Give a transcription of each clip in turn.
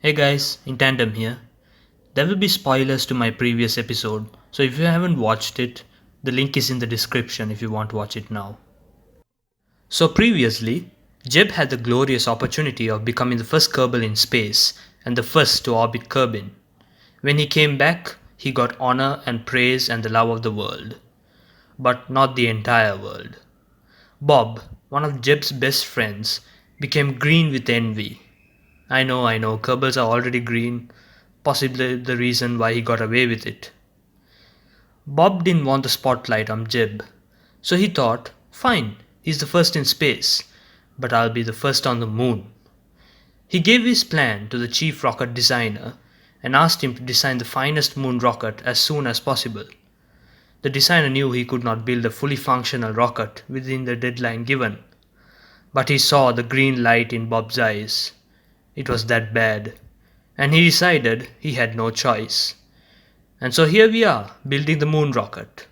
Hey guys, Intandem here. There will be spoilers to my previous episode, so if you haven't watched it, the link is in the description if you want to watch it now. So previously, Jeb had the glorious opportunity of becoming the first Kerbal in space and the first to orbit Kerbin. When he came back, he got honor and praise and the love of the world. But not the entire world. Bob, one of Jeb's best friends, became green with envy. I know, Kerbals are already green, possibly the reason why he got away with it. Bob didn't want the spotlight on Jeb, so he thought, fine, he's the first in space, but I'll be the first on the moon. He gave his plan to the chief rocket designer and asked him to design the finest moon rocket as soon as possible. The designer knew he could not build a fully functional rocket within the deadline given, but he saw the green light in Bob's eyes. It was that bad, and he decided he had no choice. And so here we are, building the moon rocket.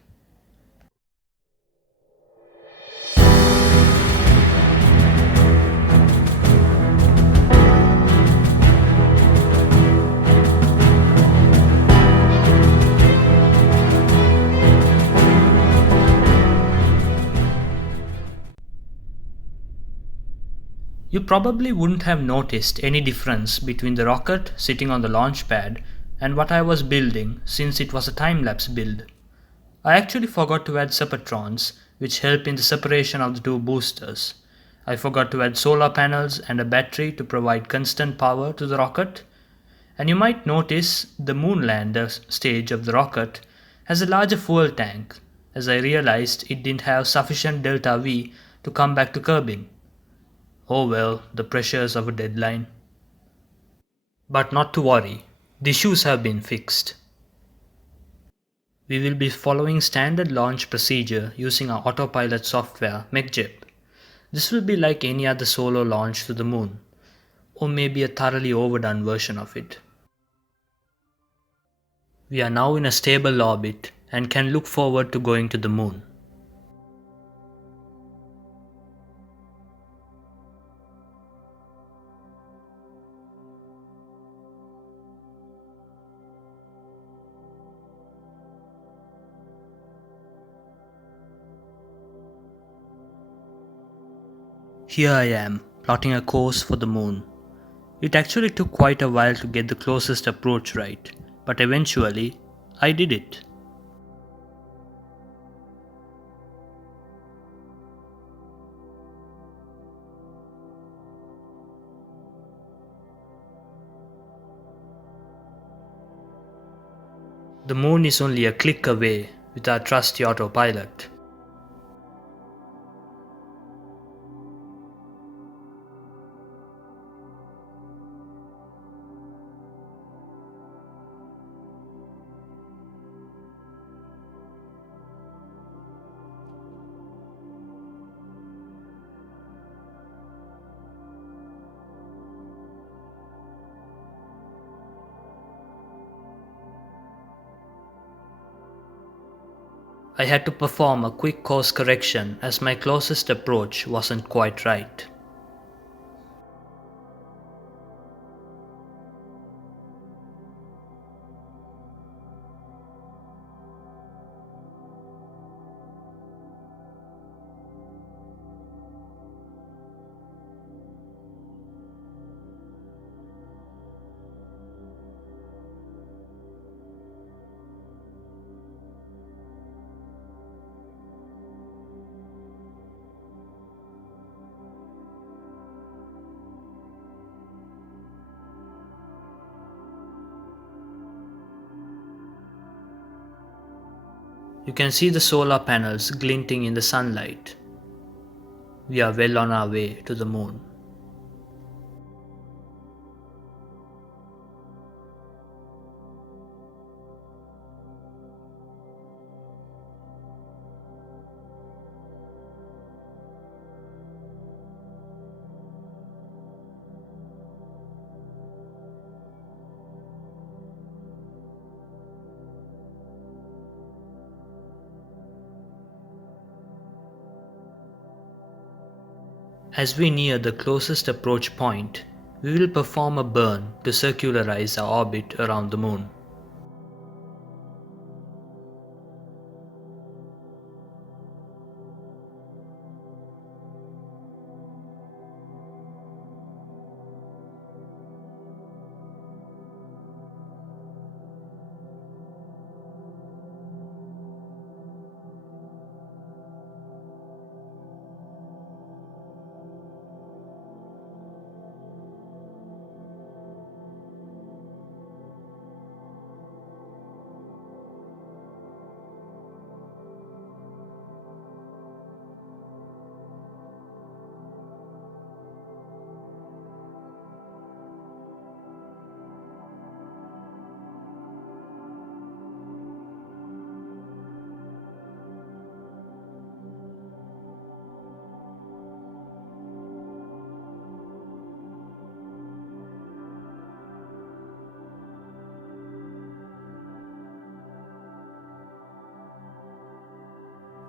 You probably wouldn't have noticed any difference between the rocket sitting on the launch pad and what I was building since it was a time-lapse build. I actually forgot to add separatrons, which help in the separation of the two boosters. I forgot to add solar panels and a battery to provide constant power to the rocket. And you might notice the moonlander stage of the rocket has a larger fuel tank, as I realized it didn't have sufficient delta V to come back to Kerbin. Oh well, the pressures of a deadline. But not to worry, the issues have been fixed. We will be following standard launch procedure using our autopilot software MechJeb. This will be like any other solo launch to the moon, or maybe a thoroughly overdone version of it. We are now in a stable orbit and can look forward to going to the moon. Here I am, plotting a course for the moon. It actually took quite a while to get the closest approach right, but eventually, I did it. The moon is only a click away with our trusty autopilot. I had to perform a quick course correction as my closest approach wasn't quite right. You can see the solar panels glinting in the sunlight. We are well on our way to the moon. As we near the closest approach point, we will perform a burn to circularize our orbit around the Moon.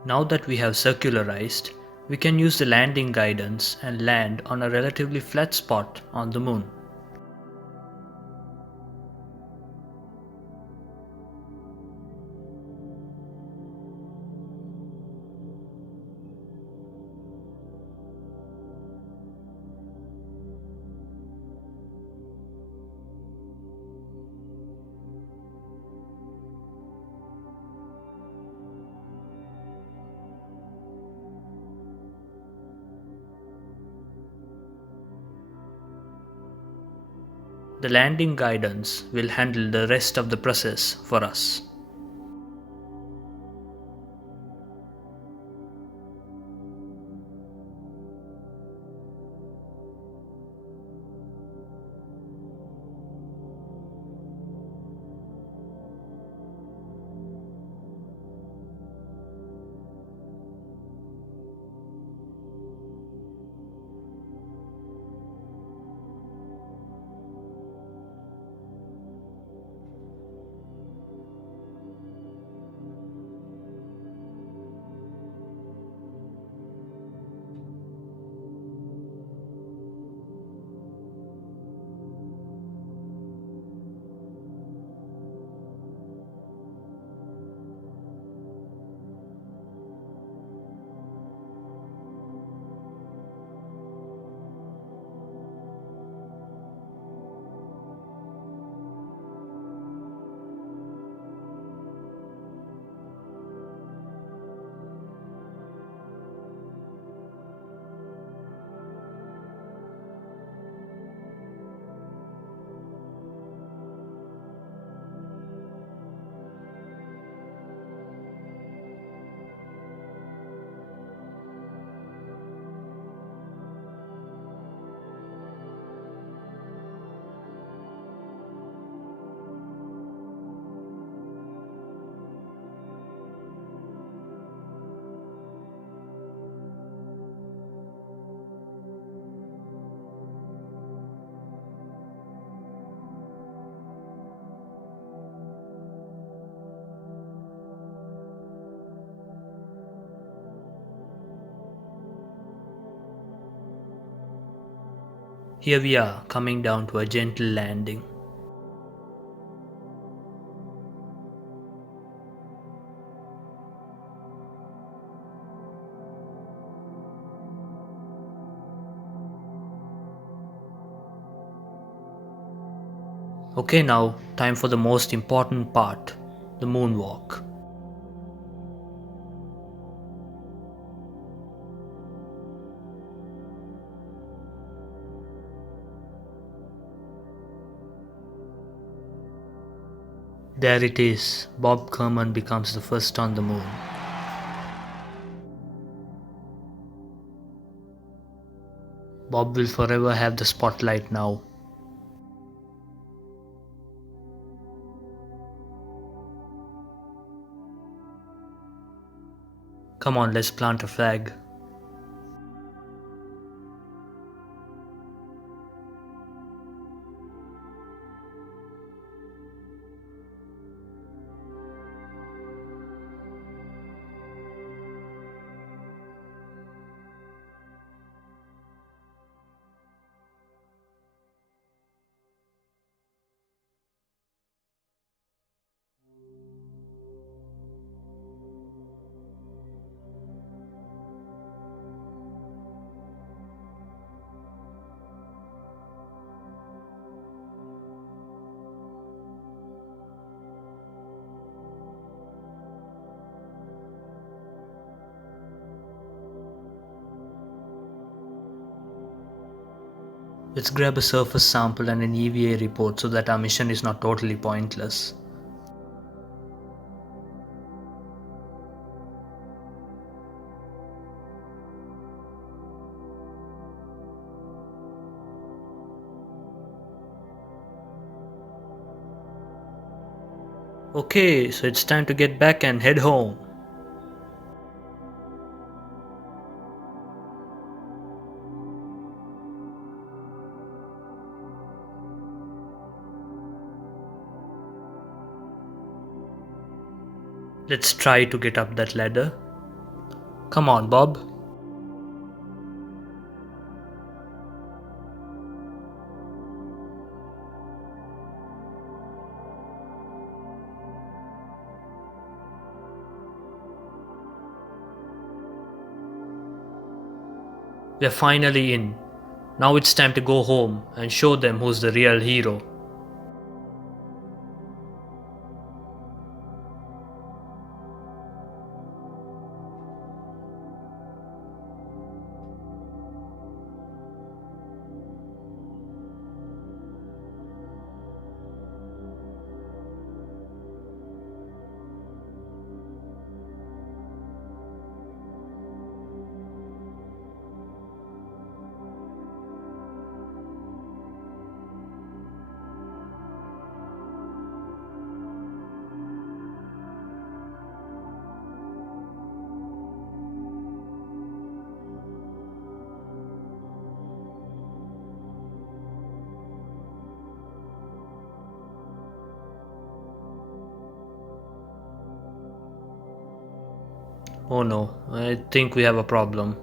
Now that we have circularized, we can use the landing guidance and land on a relatively flat spot on the Moon. The landing guidance will handle the rest of the process for us. Here we are coming down to a gentle landing. Okay, now time for the most important part, the moonwalk. There it is, Bob Kerman becomes the first on the moon. Bob will forever have the spotlight now. Come on, let's plant a flag. Let's grab a surface sample and an EVA report so that our mission is not totally pointless. Okay, so it's time to get back and head home. Let's try to get up that ladder. Come on, Bob. We're finally in. Now it's time to go home and show them who's the real hero. Oh no, I think we have a problem.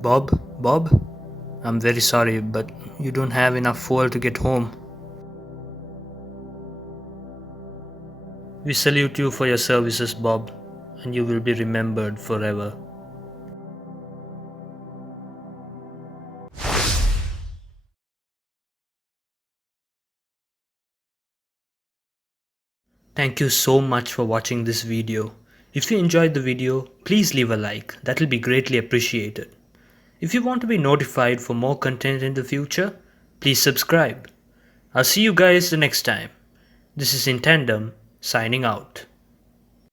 Bob, I'm very sorry, but you don't have enough fuel to get home. We salute you for your services, Bob, and you will be remembered forever. Thank you so much for watching this video. If you enjoyed the video, please leave a like. That will be greatly appreciated. If you want to be notified for more content in the future, please subscribe. I'll see you guys the next time. This is Intandem, signing out.